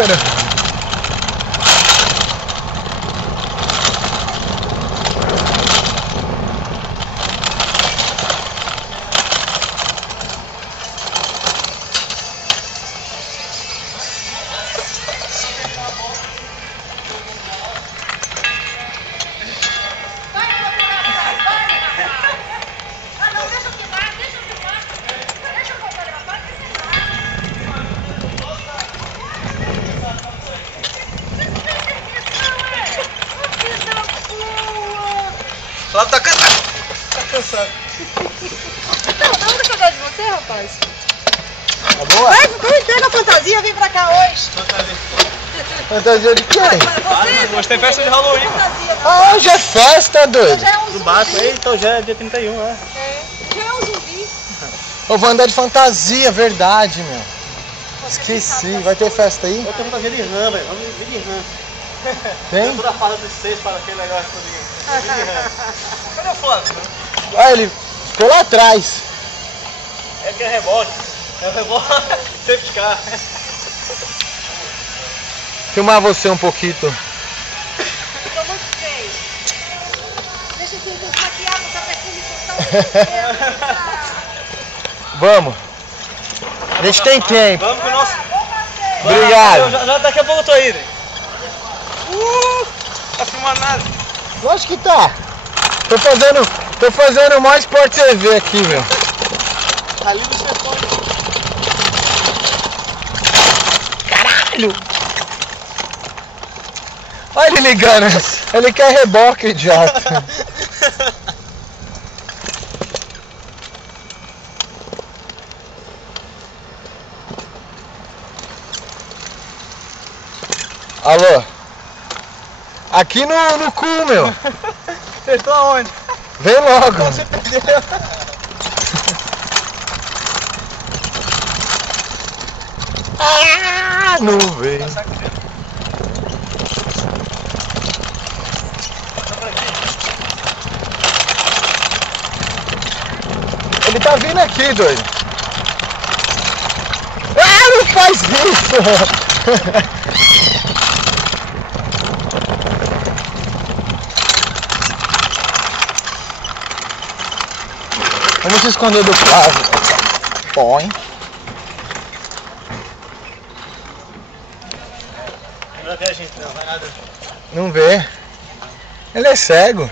Fernando? Lá tá cansado. Tá cansado. Não, dá uma saudade de você, rapaz. Tá boa? Vai, tu entrega a fantasia, vem pra cá hoje. Fantasia de quem? Hoje tem festa de Halloween, mano. Fantasia, Ah, hoje é festa, doido. já é um zumbi. No barco aí, então já é dia 31, né? Já é um zumbi. Eu vou andar de fantasia, verdade, meu. Esqueci. Vai ter festa aí? Eu tenho fantasia de rã, velho. Vamos vir de rã. Tem? Toda a farda de 6 para aquele negócio todo. Cadê o Flávio? Ah, ele ficou lá atrás. É que é reboque. É o reboque. Safety car. Filmar você um pouquinho. Tô muito feio. Deixa eu te desmaquiar, botar perfume total. Vamos. A gente tem tempo. Vamos com o nosso... Obrigado. Já daqui a pouco eu tô aí, né? Tá filmando nada. Lógico que tá. Tô fazendo o mais Sport TV aqui, meu. Ali no chefão. Caralho! Olha ele ligando. Ele quer reboque, idiota. Alô? Aqui no cu, meu. Vocês estão aonde? Vem logo. Você perdeu. Ah, não vem. Ele tá vindo aqui, doido. Ah, não faz isso. Vamos se esconder do Flávio. Põe. Não vai ver a gente, não vai nada. Não vê. Ele é cego.